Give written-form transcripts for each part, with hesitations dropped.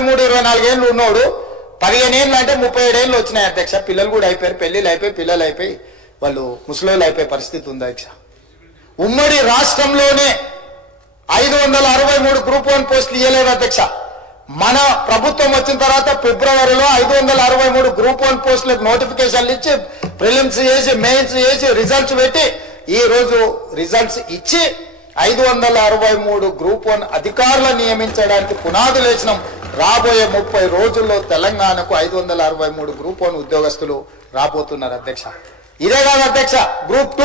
23-24 ఏళ్ళు ఉన్నోడు 15 ఏళ్ళు అంటే 37 ఏళ్ళు వచ్చినాయి అధ్యక్ష. పిల్లలు కూడా అయిపోయారు, పెళ్లిళ్ళు అయిపోయి, పిల్లలు అయిపోయి, వాళ్ళు ముసలోళ్ళు అయిపోయే పరిస్థితి ఉంది అధ్యక్ష. ఉమ్మడి రాష్ట్రంలోనే 563 గ్రూప్ 1 పోస్టులు ఇవ్వలేదు అధ్యక్ష. మన ప్రభుత్వం వచ్చిన తర్వాత ఫిబ్రవరిలో 563 గ్రూప్ 1 పోస్టులకు నోటిఫికేషన్లు ఇచ్చి, ప్రిలిమ్స్ చేసి, మెయిన్స్ చేసి, రిజల్ట్స్ పెట్టి, ఈ రోజు రిజల్ట్స్ ఇచ్చి 563 గ్రూప్ 1 అధికారులను నియమించడానికి పునాదులు వేసినాం. రాబోయే 30 రోజుల్లో తెలంగాణకు 563 గ్రూప్ 1 ఉద్యోగస్తులు రాబోతున్నారు అధ్యక్ష. ఇదే కాదు అధ్యక్ష, గ్రూప్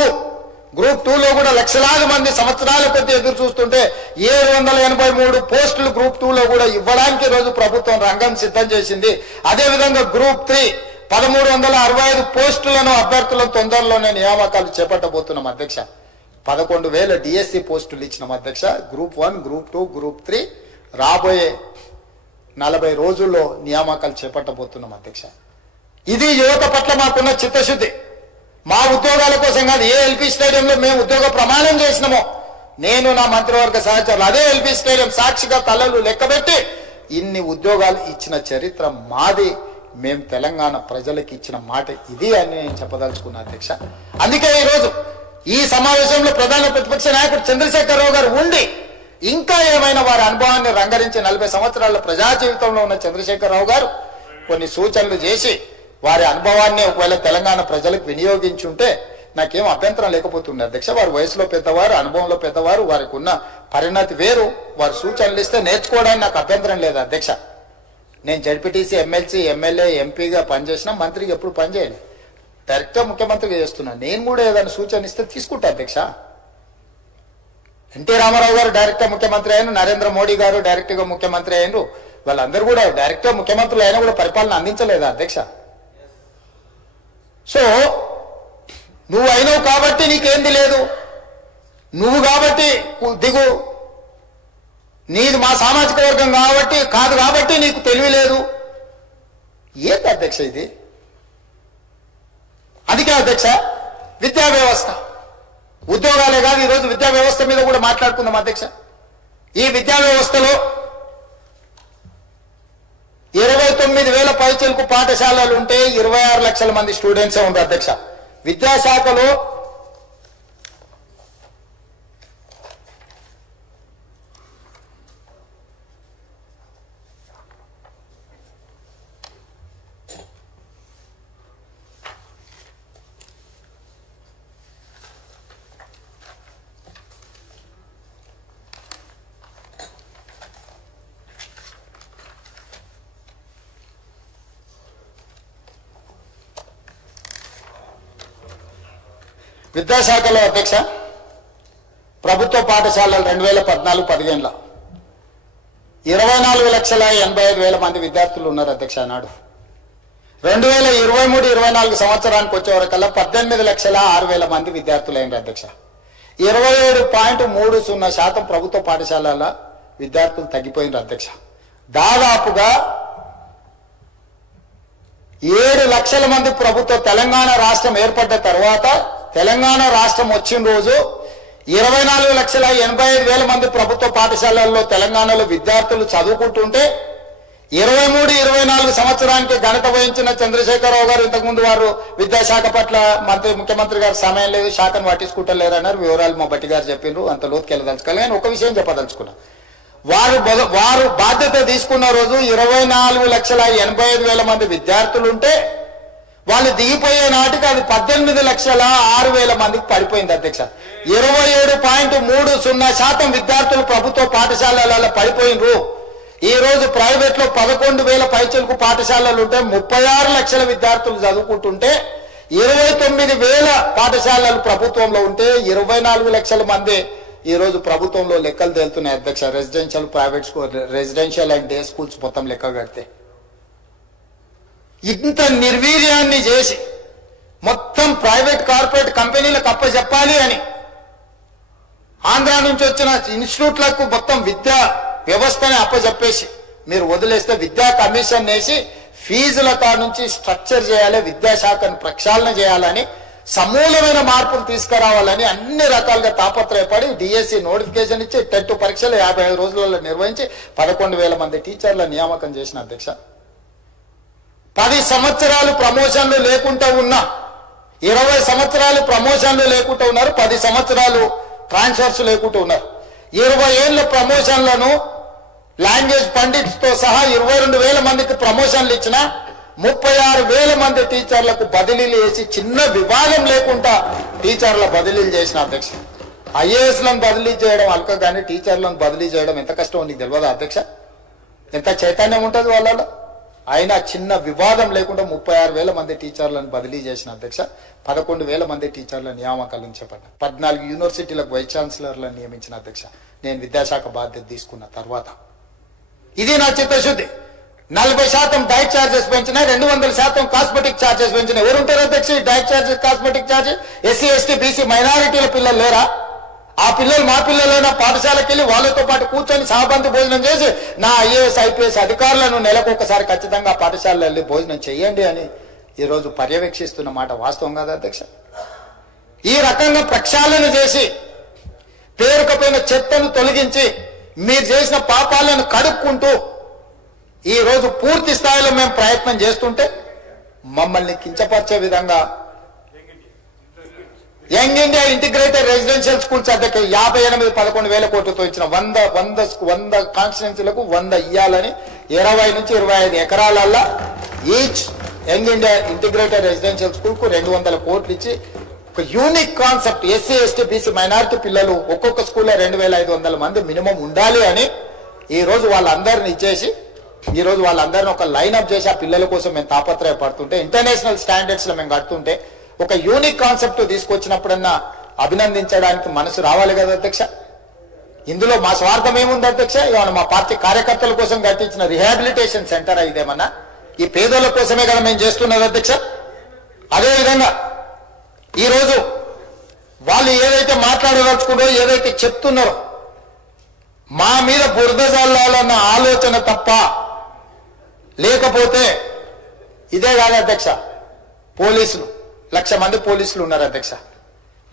2లో కూడా లక్షలాది మంది సంవత్సరాల కొద్ది ఎదురు చూస్తుంటే 783 పోస్టులు గ్రూప్ 2లో కూడా ఇవ్వడానికి రోజు ప్రభుత్వం రంగం సిద్ధం చేసింది. అదేవిధంగా గ్రూప్ 3 1365 పోస్టులను అభ్యర్థులను తొందరలోనే నియామకాలు చేపట్టబోతున్నాం అధ్యక్ష. 11,000 డిఎస్సి పోస్టులు ఇచ్చినాం అధ్యక్ష. గ్రూప్ 1, గ్రూప్ 2, గ్రూప్ 3 రాబోయే 40 రోజుల్లో నియామకాలు చేపట్టబోతున్నాం అధ్యక్ష. ఇది యువత పట్ల మాకున్న చిత్తశుద్ధి. మా ఉద్యోగాల కోసం కాదు, ఏ ఎల్పీ స్టేడియంలో మేము ఉద్యోగ ప్రమాణం చేసినామో, నేను నా మంత్రివర్గ సహచరులు అదే ఎల్పీ స్టేడియం సాక్షిగా తలలు లెక్కబెట్టి ఇన్ని ఉద్యోగాలు ఇచ్చిన చరిత్ర మాది. మేము తెలంగాణ ప్రజలకు ఇచ్చిన మాట ఇది అని నేను చెప్పదలుచుకున్నా అధ్యక్ష. అందుకే ఈరోజు ఈ సమావేశంలో ప్రధాన ప్రతిపక్ష నాయకుడు చంద్రశేఖరరావు గారు ఉండి ఇంకా ఏమైనా వారి అనుభవాన్ని రంగరించి 40 సంవత్సరాల ప్రజా జీవితంలో ఉన్న చంద్రశేఖరరావు గారు కొన్ని సూచనలు చేసి వారి అనుభవాన్ని ఒకవేళ తెలంగాణ ప్రజలకు వినియోగించుంటే నాకేం అభ్యంతరం లేకపోతుంది అధ్యక్ష. వారి వయసులో పెద్దవారు, అనుభవంలో పెద్దవారు, వారికి ఉన్న పరిణతి వేరు. వారి సూచనలు ఇస్తే నేర్చుకోవడానికి నాకు అభ్యంతరం లేదు అధ్యక్ష. నేను జడ్పీటీసీ, ఎమ్మెల్సీ, ఎమ్మెల్యే, ఎంపీగా పనిచేసిన, మంత్రికి ఎప్పుడు పనిచేయలేదు, డైరెక్ట్గా ముఖ్యమంత్రిగా చేస్తున్నాను. నేను కూడా ఏదైనా సూచన ఇస్తే తీసుకుంటా అధ్యక్ష. ఎన్టీ రామారావు గారు డైరెక్ట్గా ముఖ్యమంత్రి అయిన, నరేంద్ర మోడీ గారు డైరెక్ట్గా ముఖ్యమంత్రి అయినరు, వాళ్ళందరూ కూడా డైరెక్ట్గా ముఖ్యమంత్రులు అయినా కూడా పరిపాలన అందించలేదా అధ్యక్ష? సో నువ్వు అయినావు కాబట్టి నీకేంది లేదు, నువ్వు కాబట్టి దిగు, నీది మా సామాజిక వర్గం కాబట్టి కాదు కాబట్టి నీకు తెలివి లేదు. ఏంటి అధ్యక్ష ఇది? అందుకే అధ్యక్ష విద్యా వ్యవస్థ, ఉద్యోగాలే కాదు ఈరోజు విద్యా వ్యవస్థ మీద కూడా మాట్లాడుకుందాం అధ్యక్ష. ఈ విద్యా వ్యవస్థలో 29,000 పైచిలకు పాఠశాలలు ఉంటే 26 లక్షల మంది స్టూడెంట్సే ఉంటారు అధ్యక్ష. విద్యాశాఖలో అధ్యక్ష ప్రభుత్వ పాఠశాలలు 2014-15లో 24,85,000 మంది విద్యార్థులు ఉన్నారు అధ్యక్ష. నాడు 2023-24 సంవత్సరానికి వచ్చే వరకల్లా 18,06,000 మంది విద్యార్థులు అయినారు అధ్యక్ష. 27.30% ప్రభుత్వ పాఠశాలల విద్యార్థులు తగ్గిపోయినారు అధ్యక్ష. దాదాపుగా 7 లక్షల మంది ప్రభుత్వ తెలంగాణ రాష్ట్రం ఏర్పడ్డ తర్వాత, తెలంగాణ రాష్ట్రం వచ్చిన రోజు 24,85,000 మంది ప్రభుత్వ పాఠశాలల్లో తెలంగాణలో విద్యార్థులు చదువుకుంటుంటే 23-24 సంవత్సరానికి ఘనత వహించిన చంద్రశేఖరరావు గారు ఇంతకుముందు వారు విద్యాశాఖ పట్ల ముఖ్యమంత్రి గారు సమయం లేదు, శాఖను పట్టించుకుంటలేరన్నారు. వివరాలు మా బట్టి గారు చెప్పిండ్రు, అంత లోతుకి వెళ్ళదలుచుకోవాలి. కానీ ఒక విషయం చెప్పదలుచుకున్నా, వారు బాధ్యత తీసుకున్న రోజు 24,85,000 మంది విద్యార్థులు ఉంటే వాళ్ళు దిగిపోయే నాటికి అది 18,06,000 మందికి పడిపోయింది అధ్యక్ష. 27.30% విద్యార్థులు ప్రభుత్వ పాఠశాలలలో పడిపోయినరు. ఈ రోజు ప్రైవేట్ లో 11,000 పైచలకు పాఠశాలలు ఉంటే 36 లక్షల విద్యార్థులు చదువుకుంటుంటే 29,000 పాఠశాలలు ప్రభుత్వంలో ఉంటే 24 లక్షల మంది ఈ రోజు ప్రభుత్వంలో లెక్కలు తేలుతున్నాయి అధ్యక్ష. Residential, private school, residential and day schools మొత్తం లెక్క కడితే ఇంత నిర్వీర్యాన్ని చేసి మొత్తం ప్రైవేట్ కార్పొరేట్ కంపెనీలకు అప్పచెప్పాలి అని ఆంధ్ర నుంచి వచ్చిన ఇన్స్టిట్యూట్లకు మొత్తం విద్యా వ్యవస్థని అప్పచెప్పేసి మీరు వదిలేస్తే విద్యా కమిషన్ వేసి ఫీజుల కాడ నుంచి స్ట్రక్చర్ చేయాలి, విద్యాశాఖను ప్రక్షాళన చేయాలని సమూలమైన మార్పులు తీసుకురావాలని అన్ని రకాలుగా తాపత్రయపడి డిఎస్సి నోటిఫికేషన్ ఇచ్చి టెట్ పరీక్షలు 55 రోజులలో నిర్వహించి 11,000 మంది టీచర్ల నియామకం చేసిన అధ్యక్ష. 10 సంవత్సరాలు ప్రమోషన్లు లేకుండా ఉన్నా 20 సంవత్సరాలు ప్రమోషన్లు లేకుండా ఉన్నారు, 10 సంవత్సరాలు ట్రాన్స్ఫర్స్ లేకుండా ఉన్నారు. 20 ఏళ్ల ప్రమోషన్లను లాంగ్వేజ్ పండిట్స్ తో సహా 22,000 మందికి ప్రమోషన్లు ఇచ్చిన 36,000 మంది టీచర్లకు బదిలీలు చేసి చిన్న వివాదం లేకుండా టీచర్ల బదిలీలు చేసిన అధ్యక్ష. ఐఏఎస్లను బదిలీ చేయడం అల్క కానీ టీచర్లను బదిలీ చేయడం ఎంత కష్టం నీకు తెలియదా అధ్యక్ష? ఎంత చైతన్యం ఉంటుంది వాళ్ళలో. అయినా చిన్న వివాదం లేకుండా 36,000 మంది టీచర్లను బదిలీ చేసిన అధ్యక్ష. 11,000 మంది టీచర్ల నియామకాలను చేపట్టారు. 14 యూనివర్సిటీలకు వైస్ ఛాన్సలర్లను నియమించిన అధ్యక్ష నేను విద్యాశాఖ బాధ్యత తీసుకున్న తర్వాత. ఇది నా చిత్తశుద్ధి. 40% డైట్ ఛార్జెస్ పెంచిన, 200% కాస్మెటిక్ ఛార్జెస్ పెంచిన. ఎవరుంటారు అధ్యక్ష diet charges cosmetic charges? SC ST BC మైనారిటీల పిల్లలు లేరా? ఆ పిల్లలు మా పిల్లలైనా పాఠశాలకు వెళ్ళి వాళ్ళతో పాటు కూర్చొని సహబంధి భోజనం చేసి నా ఐఏఎస్ ఐపీఎస్ అధికారులను నెలకొకసారి ఖచ్చితంగా పాఠశాలలో వెళ్ళి భోజనం చేయండి అని ఈరోజు పర్యవేక్షిస్తున్న మాట వాస్తవం కాదా అధ్యక్ష? ఈ రకంగా ప్రక్షాళన చేసి పేరుకపోయిన చెత్తను తొలగించి మీరు చేసిన పాపాలను కడుక్కుంటూ ఈ రోజు పూర్తి స్థాయిలో మేము ప్రయత్నం చేస్తుంటే మమ్మల్ని కించపరిచే విధంగా young India integrated residential schools అధ్యక్ష 58-11,000 కోట్లతో ఇచ్చిన 100 కాన్స్టిట్యున్సీలకు 100 ఇయ్యాలని 20 నుంచి 25 ఎకరాలల్లా each young India integrated residential school కు 200 కోట్లు ఇచ్చి ఒక unique concept SC ST BC minority పిల్లలు ఒక్కొక్క స్కూల్లో 2,500 మంది మినిమం ఉండాలి అని ఈ రోజు వాళ్ళందరిని ఇచ్చేసి ఈ రోజు వాళ్ళందరిని ఒక లైన్అప్ చేసి ఆ పిల్లల కోసం మేము తాపత్రయపడుతుంటే ఇంటర్నేషనల్ స్టాండర్డ్స్ లో మేము కడుతుంటే ఒక యూనిక్ కాన్సెప్ట్ తీసుకొచ్చినప్పుడన్నా అభినందించడానికి మనసు రావాలి కదా అధ్యక్ష. ఇందులో మా స్వార్థం ఏముంది అధ్యక్ష? ఇవాళ మా పార్టీ కార్యకర్తల కోసం కట్టించిన రిహాబిలిటేషన్ సెంటర్ ఇదేమన్నా ఈ పేదల కోసమే కదా మేము చేస్తున్నది అధ్యక్ష. అదేవిధంగా ఈరోజు వాళ్ళు ఏదైతే మాట్లాడదలుచుకుంటారో ఏదైతే చెప్తున్నారో మా మీద బురద జల్లాలన్న ఆలోచన తప్ప లేకపోతే ఇదే కాదు అధ్యక్ష. పోలీసులు 1,00,000 మంది పోలీసులు ఉన్నారు అధ్యక్ష.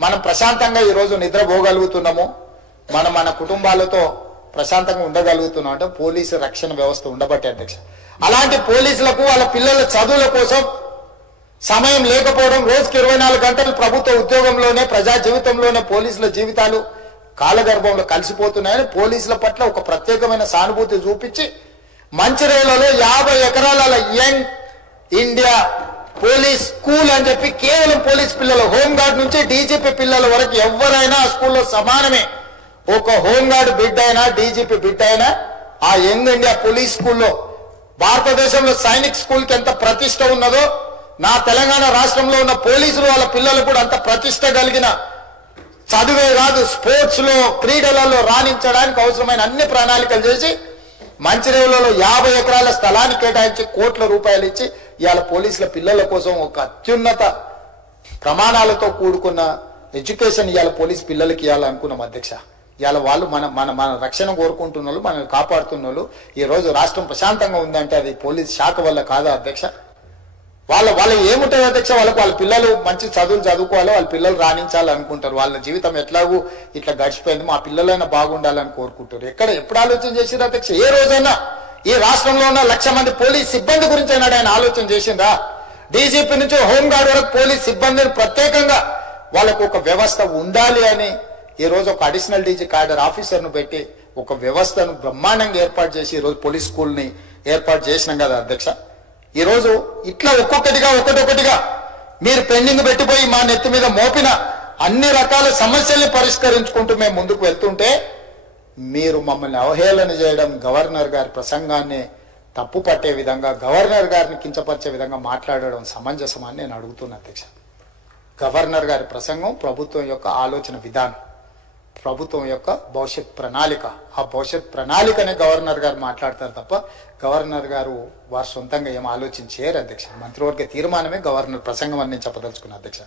మనం ప్రశాంతంగా ఈరోజు నిద్రపోగలుగుతున్నాము, మన కుటుంబాలతో ప్రశాంతంగా ఉండగలుగుతున్నాం అంటే పోలీసు రక్షణ వ్యవస్థ ఉండబట్టే అధ్యక్ష. అలాంటి పోలీసులకు వాళ్ళ పిల్లల చదువుల కోసం సమయం లేకపోవడం, రోజుకి 24 గంటలు ప్రభుత్వ ఉద్యోగంలోనే ప్రజా జీవితంలోనే పోలీసుల జీవితాలు కాలగర్భంలో కలిసిపోతున్నాయని పోలీసుల పట్ల ఒక ప్రత్యేకమైన సానుభూతి చూపించి మంచిర్యాలలో 50 ఎకరాల యంగ్ ఇండియా పోలీస్ స్కూల్ అని చెప్పి కేవలం పోలీస్ పిల్లలు హోంగార్డ్ నుంచి డీజీపీ పిల్లల వరకు ఎవరైనా ఆ స్కూల్లో సమానమే. ఒక హోంగార్డ్ బిడ్డ అయినా డీజీపీ బిడ్డ అయినా ఆ యంగ్ ఇండియా పోలీస్ స్కూల్లో భారతదేశంలో సైనిక్ స్కూల్ కి ఎంత ప్రతిష్ట ఉన్నదో నా తెలంగాణ రాష్ట్రంలో ఉన్న పోలీసులు వాళ్ళ పిల్లలు కూడా అంత ప్రతిష్ట కలిగిన చదువే కాదు స్పోర్ట్స్ లో క్రీడలలో రాణించడానికి అవసరమైన అన్ని ప్రణాళికలు చేసి మంచిర్యాలలో 50 ఎకరాల స్థలాన్ని కేటాయించి కోట్ల రూపాయలు ఇచ్చి ఇవాళ పోలీసుల పిల్లల కోసం ఒక అత్యున్నత ప్రమాణాలతో కూడుకున్న ఎడ్యుకేషన్ ఇవాళ పోలీస్ పిల్లలకి ఇవ్వాలనుకున్నాం అధ్యక్ష. ఇవాళ వాళ్ళు మన రక్షణ కోరుకుంటున్న వాళ్ళు, మనల్ని కాపాడుతున్న వాళ్ళు. ఈ రోజు రాష్ట్రం ప్రశాంతంగా ఉందంటే అది పోలీస్ శాఖ వల్ల కాదా అధ్యక్ష? వాళ్ళ ఏముంటుంది అధ్యక్ష? వాళ్ళ పిల్లలు మంచి చదువులు చదువుకోవాలి, వాళ్ళ పిల్లలు రాణించాలనుకుంటారు. వాళ్ళ జీవితం ఎట్లాగూ ఇట్లా గడిచిపోయింది, మా పిల్లలైనా బాగుండాలని కోరుకుంటారు. ఎప్పుడు ఆలోచన చేసిండ్రు అధ్యక్ష? ఏ రోజైనా ఈ రాష్ట్రంలో ఉన్న 1,00,000 మంది పోలీస్ సిబ్బంది గురించి అయినా ఆయన ఆలోచన చేసిందా? డీజీపీ నుంచి హోంగార్డ్ వరకు పోలీస్ సిబ్బందిని ప్రత్యేకంగా వాళ్ళకు ఒక వ్యవస్థ ఉండాలి అని ఈ రోజు ఒక అడిషనల్ డీజీ క్యాడర్ ఆఫీసర్ను పెట్టి ఒక వ్యవస్థను బ్రహ్మాండంగా ఏర్పాటు చేసి ఈ రోజు పోలీస్ స్కూల్ ని ఏర్పాటు చేసినాం కదా అధ్యక్ష. ఈ రోజు ఇట్లా ఒక్కొక్కటిగా మీరు పెండింగ్ పెట్టిపోయి మా నెత్తి మీద మోపిన అన్ని రకాల సమస్యల్ని పరిష్కరించుకుంటూ మేము ముందుకు వెళ్తుంటే మీరు మమ్మల్ని అవహేళన చేయడం, గవర్నర్ గారి ప్రసంగాన్ని తప్పు పట్టే విధంగా, గవర్నర్ గారిని కించపరిచే విధంగా మాట్లాడడం సమంజసమని నేను అడుగుతున్నా అధ్యక్ష. గవర్నర్ గారి ప్రసంగం ప్రభుత్వం యొక్క ఆలోచన విధానం, ప్రభుత్వం యొక్క భవిష్యత్ ప్రణాళిక. ఆ భవిష్యత్ ప్రణాళికనే గవర్నర్ గారు మాట్లాడతారు తప్ప గవర్నర్ గారు వారు సొంతంగా ఏం ఆలోచన చేయరు అధ్యక్ష. మంత్రివర్గ తీర్మానమే గవర్నర్ ప్రసంగం అని నేను చెప్పదలుచుకున్నా అధ్యక్ష.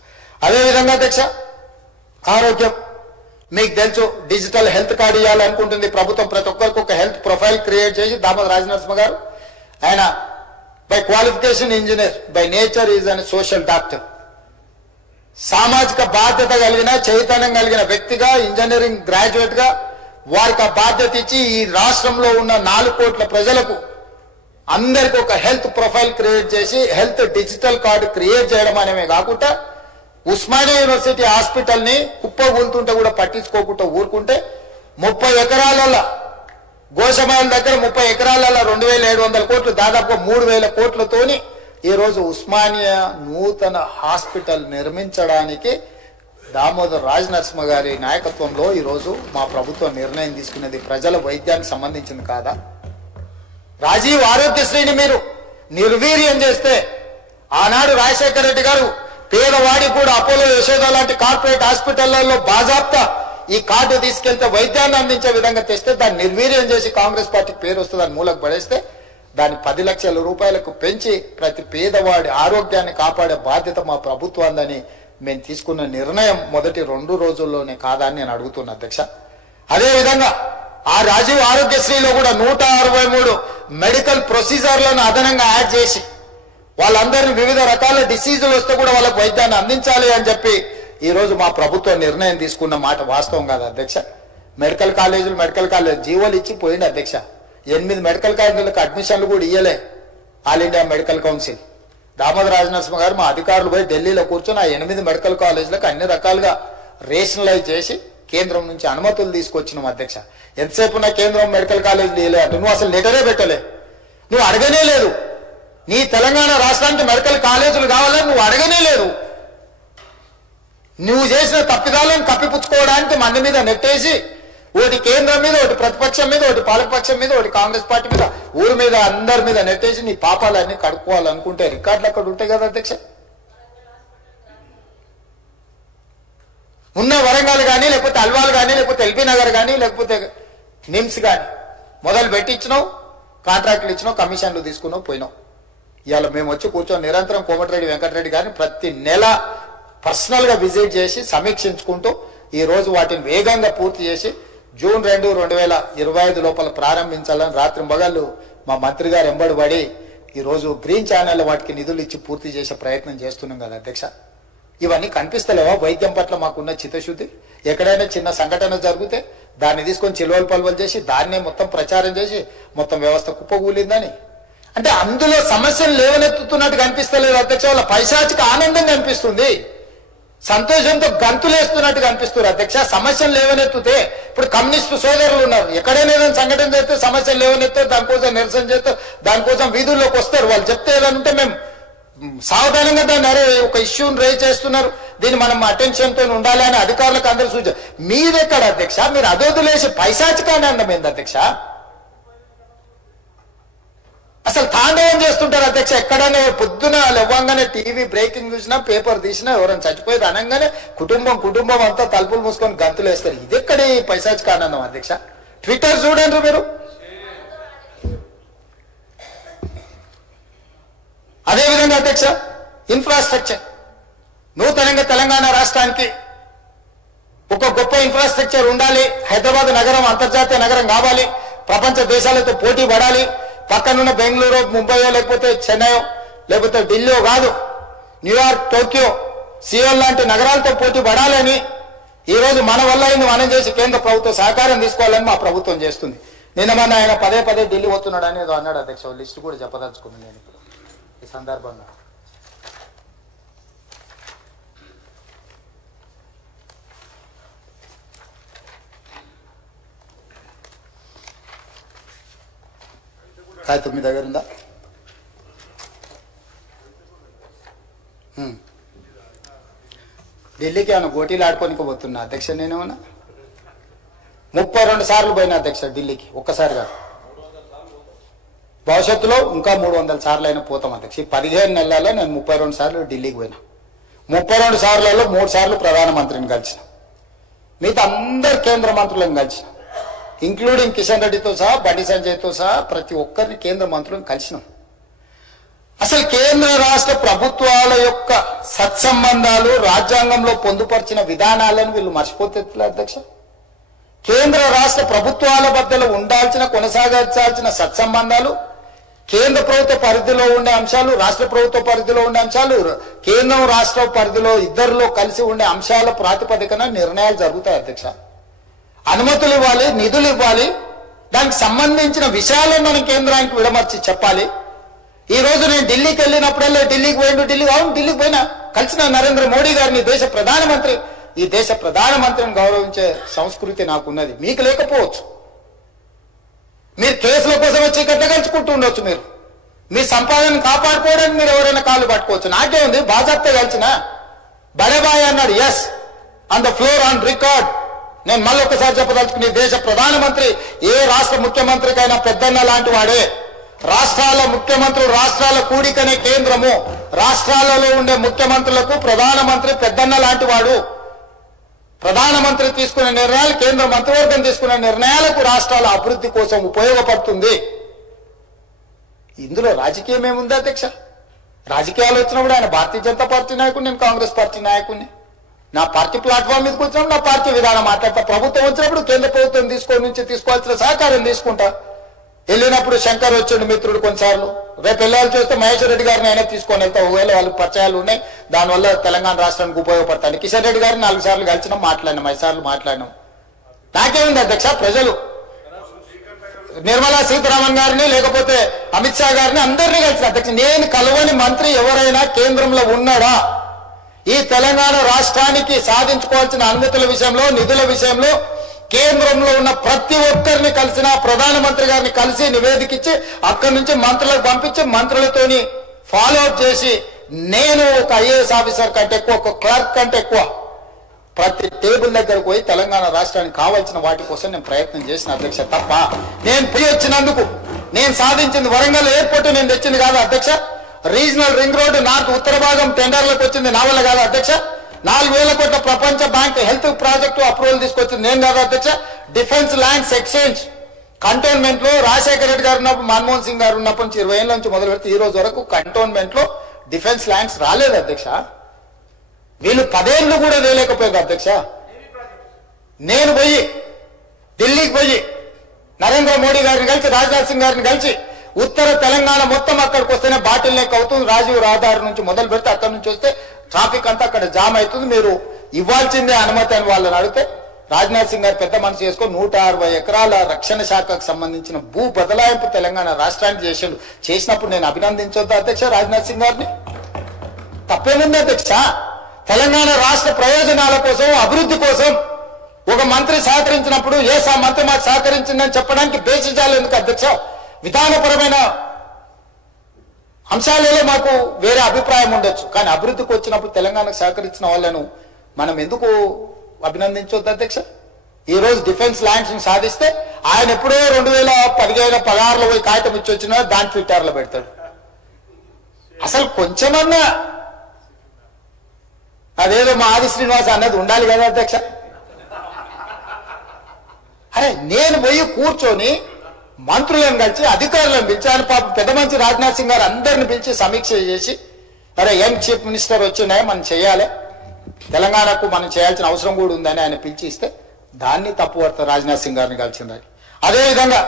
అదేవిధంగా అధ్యక్ష ఆరోగ్యం మీకు తెలుసు, డిజిటల్ హెల్త్ కార్డు ఇవ్వాలనుకుంటుంది ప్రభుత్వం. ప్రతి ఒక్కరికి ఒక హెల్త్ ప్రొఫైల్ క్రియేట్ చేసి దామోదర్ రాజనరసింహ గారు ఆయన by qualification engineer, by nature is an social doctor. సామాజిక బాధ్యత కలిగిన చైతన్యం కలిగిన వ్యక్తిగా ఇంజనీరింగ్ గ్రాడ్యుయేట్ గా వారికి ఆ బాధ్యత ఇచ్చి ఈ రాష్ట్రంలో ఉన్న 4 కోట్ల ప్రజలకు అందరికి ఒక హెల్త్ ప్రొఫైల్ క్రియేట్ చేసి హెల్త్ డిజిటల్ కార్డు క్రియేట్ చేయడం అనేమే కాకుండా ఉస్మానియా యూనివర్సిటీ హాస్పిటల్ ని కుప్పగూలుతుంటే కూడా పట్టించుకోకుండా ఊరుకుంటే 30 ఎకరాల గోషమాల దగ్గర 30 ఎకరాల 2700 కోట్లు దాదాపు 3000 కోట్లతోని ఈ రోజు ఉస్మానియా నూతన హాస్పిటల్ నిర్మించడానికి దామోదర్ రాజనరసింహ గారి నాయకత్వంలో ఈ రోజు మా ప్రభుత్వం నిర్ణయం తీసుకున్నది ప్రజల వైద్యానికి సంబంధించింది కాదా? రాజీవ్ ఆరోగ్యశ్రీని మీరు నిర్వీర్యం చేస్తే ఆనాడు రాజశేఖర రెడ్డి గారు పేదవాడికి కూడా అపోలో యశోద లాంటి కార్పొరేట్ హాస్పిటళ్లలో బాజాప్తా ఈ కార్డు తీసుకెళ్తే వైద్యాన్ని అందించే విధంగా తెస్తే దాన్ని నిర్వీర్యం చేసి కాంగ్రెస్ పార్టీకి పేరు వస్తుంది అని మూలకు పడేస్తే దాన్ని 10 లక్షల రూపాయలకు పెంచి ప్రతి పేదవాడి ఆరోగ్యాన్ని కాపాడే బాధ్యత మా ప్రభుత్వాన్ని మేము తీసుకున్న నిర్ణయం మొదటి 2 రోజుల్లోనే కాదా అని నేను అడుగుతున్నా అధ్యక్ష. అదేవిధంగా ఆ రాజీవ్ ఆరోగ్యశ్రీలో కూడా 163 మెడికల్ ప్రొసీజర్లను అదనంగా యాడ్ చేసి వాళ్ళందరినీ వివిధ రకాల డిసీజులు వస్తే కూడా వాళ్ళకు వైద్యాన్ని అందించాలి అని చెప్పి ఈ రోజు మా ప్రభుత్వం నిర్ణయం తీసుకున్న మాట వాస్తవం కాదు అధ్యక్ష. మెడికల్ కాలేజ్ జీవోలు ఇచ్చి పోయింది అధ్యక్ష. 8 మెడికల్ కాలేజీలకు అడ్మిషన్లు కూడా ఇయ్యలే all India medical council. Damodar Rajanarasimha గారు మా అధికారులు పోయి ఢిల్లీలో కూర్చొని ఆ 8 మెడికల్ కాలేజీలకు అన్ని రకాలుగా రేషనలైజ్ చేసి కేంద్రం నుంచి అనుమతులు తీసుకొచ్చినాం అధ్యక్ష. ఎంతసేపు నా కేంద్రం మెడికల్ కాలేజీలు ఇయ్యలే అంటే నువ్వు అసలు లెటరే పెట్టలే, నువ్వు అడగనే లేదు. నీ తెలంగాణ రాష్ట్రానికి మెడికల్ కాలేజీలు కావాలని నువ్వు అడగనే లేదు. నువ్వు చేసిన తప్పిదాలను కప్పిపుచ్చుకోవడానికి మంది మీద నెట్టేసి ఒకటి కేంద్రం మీద, ఒకటి ప్రతిపక్షం మీద, ఒకటి పాలకపక్షం మీద, ఒకటి కాంగ్రెస్ పార్టీ మీద, ఊరి మీద, అందరి మీద నెట్టేసి నీ పాపాలన్నీ కడుక్కోవాలనుకుంటే రికార్డులు అక్కడ ఉంటాయి కదా అధ్యక్ష. ఉన్న వరంగల్ కానీ, లేకపోతే అల్వాల్ కానీ, లేకపోతే ఎల్బీ నగర్ కానీ, లేకపోతే నిమ్స్ కానీ మొదలు పెట్టించినావు, కాంట్రాక్టులు ఇచ్చినావు, కమిషన్లు తీసుకున్నావు, పోయినావు. ఇవాళ మేము వచ్చి కూర్చొని నిరంతరం కోమటిరెడ్డి వెంకటరెడ్డి గారిని ప్రతి నెల పర్సనల్ గా విజిట్ చేసి సమీక్షించుకుంటూ ఈ రోజు వాటిని వేగంగా పూర్తి చేసి జూన్ 2, 2025 లోపల ప్రారంభించాలని రాత్రి మగళ్ళు మా మంత్రి గారు ఎంబడిపడి ఈ రోజు గ్రీన్ ఛానల్ వాటికి నిధులు ఇచ్చి పూర్తి చేసే ప్రయత్నం చేస్తున్నాం కదా అధ్యక్ష. ఇవన్నీ కనిపిస్తలేవా? వైద్యం పట్ల మాకున్న చిత్తశుద్ధి. ఎక్కడైనా చిన్న సంఘటన జరిగితే దాన్ని తీసుకొని చిలువలు పలువలు చేసి దాన్నే మొత్తం ప్రచారం చేసి మొత్తం వ్యవస్థ కుప్పగూలిందని అంటే అందులో సమస్యలు లేవనెత్తుతున్నట్టు కనిపిస్తలేదు అధ్యక్ష. వాళ్ళ పైశాచిక ఆనందం కనిపిస్తుంది, సంతోషంతో గంతులేస్తున్నట్టు కనిపిస్తున్నారు అధ్యక్ష. సమస్యలు లేవనెత్తుతే ఇప్పుడు కమ్యూనిస్టు సోదరులు ఉన్నారు, ఎక్కడైనా ఏదైనా సంఘటన చేస్తే సమస్యలు లేవనెత్తారు, దానికోసం నిరసన చేస్తారు, దానికోసం వీధుల్లోకి వస్తారు. వాళ్ళు చెప్తే ఏదంటే మేము సావధానంగా దాన్ని అరే ఒక ఇష్యూని రేజ్ చేస్తున్నారు, దీన్ని మనం అటెన్షన్ తో ఉండాలి అని అధికారులకు అందరూ సూచన. మీరెక్కడ అధ్యక్ష? మీరు అదొదిలేసి పైశాచికాన్ని అందమైంది అధ్యక్ష. అసలు తాండవం చేస్తుంటారు అధ్యక్ష. ఎక్కడైనా పొద్దున లేవగానే టీవీ బ్రేకింగ్ చూసినా, పేపర్ తీసినా, ఎవరైనా చచ్చిపోయేది అనగానే కుటుంబం అంతా తలుపులు మూసుకొని గంతులు వేస్తారు. ఇది ఎక్కడి పైశాచిక ఆనందం అధ్యక్ష? ట్విట్టర్ చూడండి మీరు. అదేవిధంగా అధ్యక్ష ఇన్ఫ్రాస్ట్రక్చర్ నూతనంగా తెలంగాణ రాష్ట్రానికి ఒక గొప్ప ఇన్ఫ్రాస్ట్రక్చర్ ఉండాలి. హైదరాబాద్ నగరం అంతర్జాతీయ నగరం కావాలి, ప్రపంచ దేశాలతో పోటీ పడాలి. పక్కనున్న బెంగళూరు, ముంబయో, లేకపోతే చెన్నైయో, లేకపోతే ఢిల్లీయో కాదు, న్యూయార్క్, టోక్యో, సియోల్ లాంటి నగరాలతో పోటీ పడాలని ఈ రోజు మన వల్ల మనం చేసి కేంద్ర ప్రభుత్వం సహకారం తీసుకోవాలని మా ప్రభుత్వం చేస్తుంది. నిన్న మన ఆయన పదే ఢిల్లీ పోతున్నాడు అని ఏదో అన్నాడు అధ్యక్ష. లిస్టు కూడా చెప్పదలుచుకున్నాను నేను ఇప్పుడు ఈ సందర్భంగా. కాగితం మీ దగ్గర ఉందా? ఢిల్లీకి ఏమన్నా గోటీలు ఆడుకోనికి పోతున్నా అధ్యక్ష. నేనేమన్నా 32 సార్లు పోయినా అధ్యక్ష ఢిల్లీకి, ఒక్కసారి కాదు. భవిష్యత్తులో ఇంకా 300 సార్లు అయినా పోతాం అధ్యక్ష. 15 నెలల్లో నేను 32 సార్లు ఢిల్లీకి పోయినా. 32 సార్లలో 3 సార్లు ప్రధానమంత్రిని కలిసిన, మిగతా అందరు కేంద్ర మంత్రులను కలిసిన, ఇంక్లూడింగ్ కిషన్ రెడ్డితో సహా, బండి సంజయ్తో సహా ప్రతి ఒక్కరిని కేంద్ర మంత్రులను కలిసినాం. అసలు కేంద్ర రాష్ట్ర ప్రభుత్వాల యొక్క సత్సంబంధాలు రాజ్యాంగంలో పొందుపరిచిన విధానాలను వీళ్ళు మర్చిపోతే అధ్యక్ష. కేంద్ర రాష్ట్ర ప్రభుత్వాల మధ్యలో ఉండాల్సిన, కొనసాగించాల్సిన సత్సంబంధాలు కేంద్ర ప్రభుత్వ పరిధిలో ఉండే అంశాలు, రాష్ట్ర ప్రభుత్వ పరిధిలో ఉండే అంశాలు, కేంద్రం రాష్ట్ర పరిధిలో ఇద్దరిలో కలిసి ఉండే అంశాల ప్రాతిపదికన నిర్ణయాలు జరుగుతాయి అధ్యక్ష. అనుమతులు ఇవ్వాలి, నిధులు ఇవ్వాలి, దానికి సంబంధించిన విషయాలను మనం కేంద్రానికి విడమర్చి చెప్పాలి. ఈ రోజు నేను ఢిల్లీకి వెళ్ళినప్పుడల్లా ఢిల్లీకి పోయినా కలిసిన నరేంద్ర మోడీ గారిని, దేశ ప్రధానమంత్రి. ఈ దేశ ప్రధానమంత్రిని గౌరవించే సంస్కృతి నాకున్నది, మీకు లేకపోవచ్చు. మీరు కేసుల కోసం వచ్చి కట్టగలుచుకుంటూ ఉండొచ్చు. మీరు మీ సంపాదనను కాపాడుకోవడానికి మీరు ఎవరైనా కాళ్ళు పట్టుకోవచ్చు. నాకే ఉంది, బాజాప్తా కలిసిన బడేబాయ్ అన్నాడు. Yes, on the floor, on record. నేను మళ్ళీ ఒకసారి చెప్పదలుచుకుని, దేశ ప్రధానమంత్రి ఏ రాష్ట్ర ముఖ్యమంత్రికైనా పెద్దన్న లాంటి వాడే. రాష్ట్రాల ముఖ్యమంత్రులు, రాష్ట్రాల కూడికనే కేంద్రము. రాష్ట్రాలలో ఉండే ముఖ్యమంత్రులకు ప్రధానమంత్రి పెద్దన్న లాంటి వాడు. ప్రధానమంత్రి తీసుకునే నిర్ణయాలు, కేంద్ర మంత్రివర్గం తీసుకునే నిర్ణయాలకు రాష్ట్రాల అభివృద్ధి కోసం ఉపయోగపడుతుంది. ఇందులో రాజకీయం ఏముంది అధ్యక్ష? రాజకీయాలు వచ్చినప్పుడు ఆయన భారతీయ జనతా పార్టీ నాయకుడు, నేను కాంగ్రెస్ పార్టీ నాయకుడిని. నా పార్టీ ప్లాట్ఫామ్ మీదకి వచ్చినప్పుడు నా పార్టీ విధానం మాట్లాడతా. ప్రభుత్వం వచ్చినప్పుడు కేంద్ర ప్రభుత్వం తీసుకోవాల్సిన సహకారం తీసుకుంటా. వెళ్ళినప్పుడు శంకర్ వచ్చిండు మిత్రుడు కొన్నిసార్లు. రేపు వెళ్ళాలి చూస్తే మహేశ్వర్ రెడ్డి గారిని అయినా తీసుకొని వెళ్తా. ఒకవేళ వాళ్ళకి పరిచయాలు ఉన్నాయి, దానివల్ల తెలంగాణ రాష్ట్రానికి ఉపయోగపడతాను. కిషన్ రెడ్డి గారిని 4 సార్లు కలిసినాం, మాట్లాడినాం, 5 సార్లు మాట్లాడినాం. నాకేముంది అధ్యక్ష? ప్రజలు నిర్మలా సీతారామన్ గారిని, లేకపోతే అమిత్ షా గారిని, అందరినీ కలిసిన అధ్యక్ష. నేను కలవని మంత్రి ఎవరైనా కేంద్రంలో ఉన్నాడా? ఈ తెలంగాణ రాష్ట్రానికి సాధించుకోవాల్సిన అనుమతుల విషయంలో, నిధుల విషయంలో కేంద్రంలో ఉన్న ప్రతి ఒక్కరిని కలిసిన, ప్రధానమంత్రి గారిని కలిసి నివేదికిచ్చి అక్కడి నుంచి మంత్రులకు పంపించి మంత్రులతోని ఫాలో అప్ చేసి, నేను ఒక ఐఏఎస్ ఆఫీసర్ కంటే ఎక్కువ, ఒక క్లర్క్ కంటే ఎక్కువ ప్రతి టేబుల్ దగ్గరకు పోయి తెలంగాణ రాష్ట్రానికి కావాల్సిన వాటి కోసం నేను ప్రయత్నం చేసిన అధ్యక్ష. తప్ప నేను పోయి వచ్చినందుకు నేను సాధించింది వరంగల్ ఎయిర్పోర్ట్ నేను తెచ్చింది కాదు అధ్యక్ష. రీజనల్ రింగ్ రోడ్డు నార్త్ ఉత్తర భాగం టెండర్లకు వచ్చింది నా వల్ల కాదు అధ్యక్ష. 4,000 కోట్ల ప్రపంచ బ్యాంక్ హెల్త్ ప్రాజెక్టు అప్రూవల్ తీసుకొచ్చింది నేను కాదు అధ్యక్ష. డిఫెన్స్ ల్యాండ్స్ ఎక్స్చేంజ్ కంటోన్మెంట్ లో రాజశేఖర రెడ్డి గారు ఉన్నప్పుడు, మన్మోహన్ సింగ్ గారు ఉన్నప్పటి నుంచి 20 ఏళ్ళ నుంచి మొదలు పెడితే ఈ రోజు వరకు కంటోన్మెంట్ లో డిఫెన్స్ ల్యాండ్స్ రాలేదు అధ్యక్ష. వీళ్ళు 10 ఏళ్ళు కూడా వేయలేకపోయారు అధ్యక్ష. నేను పోయి ఢిల్లీకి పోయి నరేంద్ర మోడీ గారిని కలిసి, రాజ్నాథ్ సింగ్ గారిని కలిసి, ఉత్తర తెలంగాణ మొత్తం అక్కడికి వస్తేనే బాటిల్ నెక్ అవుతుంది. రాజీవ్ రహదారి నుంచి మొదలు పెడితే అక్కడి నుంచి వస్తే ట్రాఫిక్ అంతా అక్కడ జామ్ అవుతుంది. మీరు ఇవ్వాల్సిందే అనుమతి అని వాళ్ళని అడిగితే, రాజ్నాథ్ సింగ్ గారు పెద్ద మనసు చేసుకొని 160 ఎకరాల రక్షణ శాఖకు సంబంధించిన భూ బదలాయింపు తెలంగాణ రాష్ట్రానికి చేసిండు. చేసినప్పుడు నేను అభినందించొద్దు అధ్యక్ష రాజ్నాథ్ సింగ్ గారిని? తప్పేముంది అధ్యక్ష? తెలంగాణ రాష్ట్ర ప్రయోజనాల కోసం, అభివృద్ధి కోసం ఒక మంత్రి సహకరించినప్పుడు ఆ మంత్రి మాకు సహకరించిందని చెప్పడానికి బేసిజాలు ఎందుకు అధ్యక్ష? విధానపరమైన అంశాలలో మాకు వేరే అభిప్రాయం ఉండొచ్చు, కానీ అభివృద్ధికి వచ్చినప్పుడు తెలంగాణకు సహకరించిన వాళ్ళను మనం ఎందుకు అభినందించొద్దు అధ్యక్ష? ఈ రోజు డిఫెన్స్ ల్యాండ్స్ సాధిస్తే ఆయన ఎప్పుడో 2015-16లో పోయి కాగితం ఇచ్చి వచ్చినా దాని ట్విట్టర్లో పెడతాడు. అసలు కొంచెమన్నా అదేదో మా ఆది శ్రీనివాస్ అన్నది ఉండాలి కదా అధ్యక్ష. అరే నేను పోయి కూర్చొని మంత్రులను కలిసి, అధికారులను పిలిచి, ఆయన పాప పెద్ద మంచి రాజ్నాథ్ సింగ్ గారు అందరిని పిలిచి సమీక్ష చేసి, అరే యంగ్ చీఫ్ మినిస్టర్ వచ్చినాయి, మనం చేయాలి, తెలంగాణకు మనం చేయాల్సిన అవసరం కూడా ఉందని ఆయన పిలిచి ఇస్తే దాన్ని తప్పుపడతారు రాజ్నాథ్ సింగ్ గారిని కలిసింది. అదేవిధంగా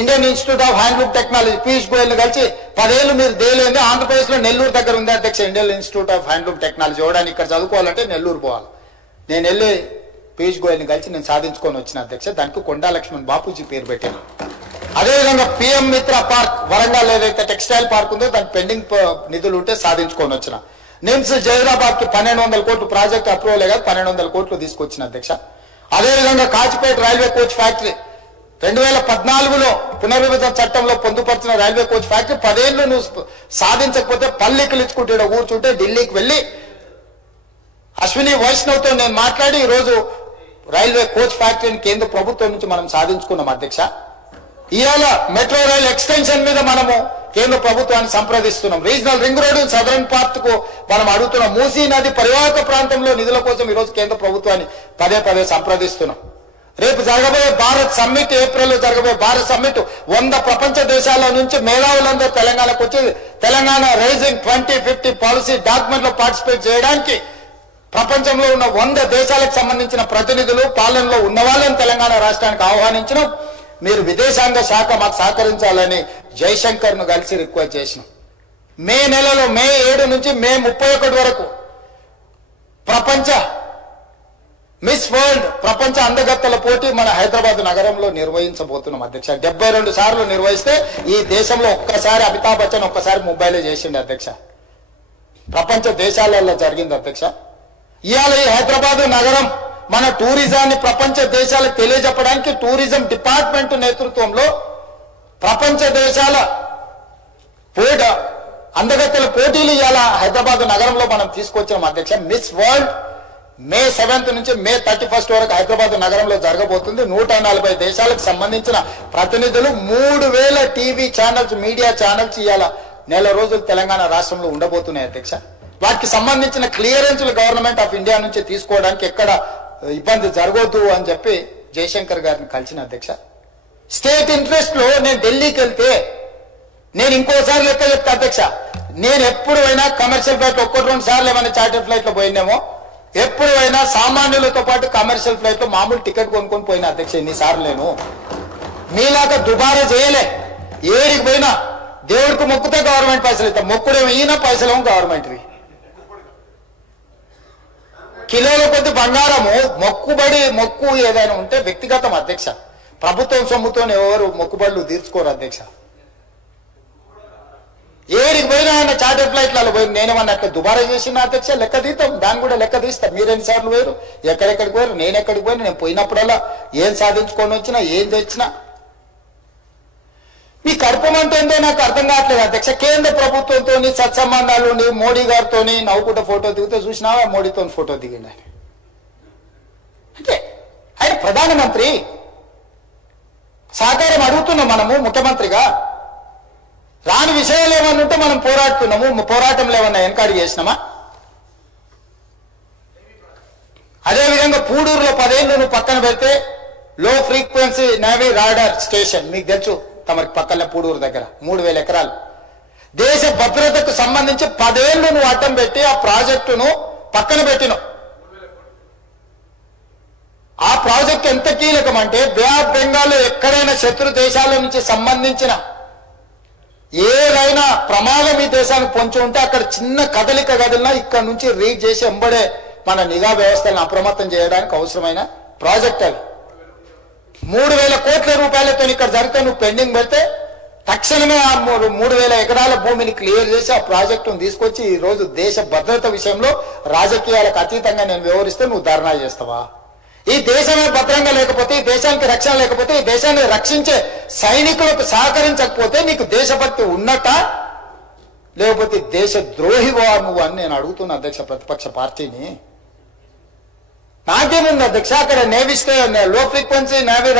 Indian institute of handloom technology Piyush Goyal ని కలిసి 10 ఏళ్ళు మీరు దేలేంది, ఆంధ్రప్రదేశ్ లో నెల్లూరు దగ్గర ఉంది అధ్యక్ష Indian institute of handloom technology. చూడడానికి ఇక్కడ చదువుకోవాలంటే నెల్లూరు పోవాలి. నేను వెళ్ళి పీయూష్ గోయల్ ని కలిసి నేను సాధించుకొని వచ్చిన అధ్యక్ష. దానికి కొండా లక్ష్మణ్ బాపూజీ పేరు పెట్టాను. అదేవిధంగా పిఎం మిత్ర పార్క్ వరంగల్ ఏదైతే టెక్స్టైల్ పార్క్ ఉందో దానికి పెండింగ్ నిధులు ఉంటే సాధించుకొని వచ్చిన. నిమ్స్ జైరాబాద్ కి 1,200 కోట్లు ప్రాజెక్ట్ అప్రూవల్ కాదు, 1,200 కోట్లు తీసుకొచ్చిన అధ్యక్ష. అదేవిధంగా కాచిపేట రైల్వే కోచ్ ఫ్యాక్టరీ 2014లో పునర్విభజన చట్టంలో పొందుపరిచిన రైల్వే కోచ్ ఫ్యాక్టరీ 10 ఏళ్ళు నువ్వు సాధించకపోతే పల్లెకిలు ఇచ్చుకుంటే కూర్చుంటే ఢిల్లీకి వెళ్ళి అశ్విని వైష్ణవ్ తో నేను మాట్లాడి ఈరోజు రైల్వే కోచ్ ఫ్యాక్టరీని కేంద్ర ప్రభుత్వం నుంచి మనం సాధించుకున్నాం అధ్యక్ష. ఇవాళ మెట్రో రైల్ ఎక్స్టెన్షన్ మీద మనము కేంద్ర ప్రభుత్వాన్ని సంప్రదిస్తున్నాం. Regional ring road southern part కు మనం అడుగుతున్నాం. మూసీ నది పరివాహక ప్రాంతంలో నిధుల కోసం ఈరోజు కేంద్ర ప్రభుత్వాన్ని పదే సంప్రదిస్తున్నాం. రేపు జరగబోయే భారత్ సమ్మిట్, ఏప్రిల్లో జరగబోయే భారత్ సమ్మిట్ 100 ప్రపంచ దేశాల నుంచి మేధావులందరూ తెలంగాణకు వచ్చి తెలంగాణ రైజింగ్ 2050 పాలసీ డాక్యుమెంట్ లో పార్టిసిపేట్ చేయడానికి ప్రపంచంలో ఉన్న 100 దేశాలకు సంబంధించిన ప్రతినిధులు, పాలనలో ఉన్న వాళ్ళని తెలంగాణ రాష్ట్రానికి ఆహ్వానించడం. మీరు విదేశాంగ శాఖ మాకు సహకరించాలని జైశంకర్ను కలిసి రిక్వెస్ట్ చేసినాం. మే నెలలో మే 7 నుంచి మే 31 వరకు ప్రపంచ మిస్ వరల్డ్ ప్రపంచ అందగత్తెల పోటీ మన హైదరాబాద్ నగరంలో నిర్వహించబోతున్నాం అధ్యక్ష. 72 సార్లు నిర్వహిస్తే ఈ దేశంలో ఒక్కసారి అమితాబ్ బచ్చన్ ఒక్కసారి ముంబైలో చేసిండు అధ్యక్ష. ప్రపంచ దేశాలలో జరిగింది అధ్యక్ష. ఇవాళ ఈ హైదరాబాద్ నగరం మన టూరిజాన్ని ప్రపంచ దేశాలకు తెలియజెప్పడానికి టూరిజం డిపార్ట్మెంట్ నేతృత్వంలో ప్రపంచ దేశాల అందగత్తెల పోటీలు ఇవాళ హైదరాబాద్ నగరంలో మనం తీసుకొచ్చాం అధ్యక్ష. మిస్ వరల్డ్ మే 7 నుంచి మే 31 వరకు హైదరాబాద్ నగరంలో జరగబోతుంది. 140 దేశాలకు సంబంధించిన ప్రతినిధులు 3000 టీవీ ఛానల్స్ మీడియా ఛానల్స్ ఇవాళ నెల రోజులు తెలంగాణ రాష్ట్రంలో ఉండబోతున్నాయి అధ్యక్ష. వాటికి సంబంధించిన క్లియరెన్స్లు గవర్నమెంట్ ఆఫ్ ఇండియా నుంచి తీసుకోవడానికి ఎక్కడ ఇబ్బంది జరగొద్దు అని చెప్పి జయశంకర్ గారిని కలిసిన అధ్యక్ష. స్టేట్ ఇంట్రెస్ట్ లో నేను ఢిల్లీకి వెళ్తే నేను ఇంకోసారి లెక్క చెప్తా అధ్యక్ష. నేను ఎప్పుడు అయినా కమర్షియల్ ఫ్లైట్ 1-2 సార్లు ఏమైనా చార్టర్ ఫ్లైట్ లో పోయినేమో, ఎప్పుడు అయినా సామాన్యులతో పాటు కమర్షియల్ ఫ్లైట్ లో మామూలు టికెట్ కొనుక్కొని పోయినా అధ్యక్ష. ఎన్నిసార్లు నేను మీలాగా దుబారా చేయలే. ఏడికి పోయినా దేవుడికి మొక్కుతే గవర్నమెంట్ పైసలు ఇస్తాం, మొక్కుడేమో ఈయన పైసలేమో గవర్నమెంట్వి. కిలోల కొద్ది బంగారము మొక్కు ఏదైనా ఉంటే వ్యక్తిగతం అధ్యక్ష. ప్రభుత్వం సొమ్ముతో ఎవరు మొక్కుబడులు తీర్చుకోరు అధ్యక్ష. ఏడికి పోయినా అన్న చార్టర్ ఫ్లైట్లలో పోయి నేనేమన్నా అట్లా దుబారా చేసిన అధ్యక్ష. లెక్క తీస్తాం, దాన్ని కూడా లెక్క తీస్తాం. మీరెన్నిసార్లు పోయారు, ఎక్కడెక్కడికి పోయారు, నేను ఎక్కడికి పోయినా, నేను పోయినప్పుడల్లా ఏం సాధించుకొని వచ్చినా ఏం తెచ్చినా మీ కర్పమంటే ఏందో నాకు అర్థం కావట్లేదు అధ్యక్ష. కేంద్ర ప్రభుత్వంతో సత్సంబంధాలు మోడీ గారితో నవ్వుకుంట ఫోటో దిగితే చూసినావా, మోడీతో ఫోటో దిగిండి అంటే ఆయన ప్రధానమంత్రి. సహకారం అడుగుతున్నాం మనము ముఖ్యమంత్రిగా. రాని విషయాలు ఏమన్నా ఉంటే మనం పోరాడుతున్నాము. పోరాటంలో ఏమన్నా వెనకాడి చేసినామా? అదేవిధంగా పూడూరులో 10 ఏళ్ళు నువ్వు పక్కన పెడితే లో ఫ్రీక్వెన్సీ నేవీ రాడార్ స్టేషన్ మీకు తెలుసు, తమకి పక్కన పూడూరు దగ్గర 3000 ఎకరాలు. దేశ భద్రతకు సంబంధించి 10 ఏళ్ళు నువ్వు అడ్డం పెట్టి ఆ ప్రాజెక్టును పక్కన పెట్టినావు. ఆ ప్రాజెక్ట్ ఎంత కీలకం అంటే బే ఆఫ్ బెంగాల్ ఎక్కడైనా శత్రు దేశాల నుంచి సంబంధించిన ఏదైనా ప్రమాదం ఈ దేశానికి పొంచి ఉంటే అక్కడ చిన్న కదలిక కదిలినా ఇక్కడ నుంచి రీడ్ చేసి ఎంబడే మన నిఘా వ్యవస్థలను అప్రమత్తం చేయడానికి అవసరమైన ప్రాజెక్ట్ అది. 3000 కోట్ల రూపాయలతో ఇక్కడ జరిగితే నువ్వు పెండింగ్ పెడితే తక్షణమే ఆ 3000 ఎకరాల భూమిని క్లియర్ చేసి ఆ ప్రాజెక్టును తీసుకొచ్చి ఈ రోజు దేశ భద్రత విషయంలో రాజకీయాలకు అతీతంగా నేను వ్యవహరిస్తే నువ్వు ధర్నా చేస్తావా? ఈ దేశమే భద్రంగా లేకపోతే, ఈ దేశానికి రక్షణ లేకపోతే, ఈ దేశాన్ని రక్షించే సైనికులకు సహకరించకపోతే నీకు దేశభక్తి ఉన్నట్ట లేకపోతే దేశ ద్రోహివా నువ్వు అని నేను అడుగుతున్నా అధ్యక్ష ప్రతిపక్ష పార్టీని. నాకేముంది అధ్యక్ష, అక్కడ నేవీ లో ఫ్రీక్వెన్సీ నేవీ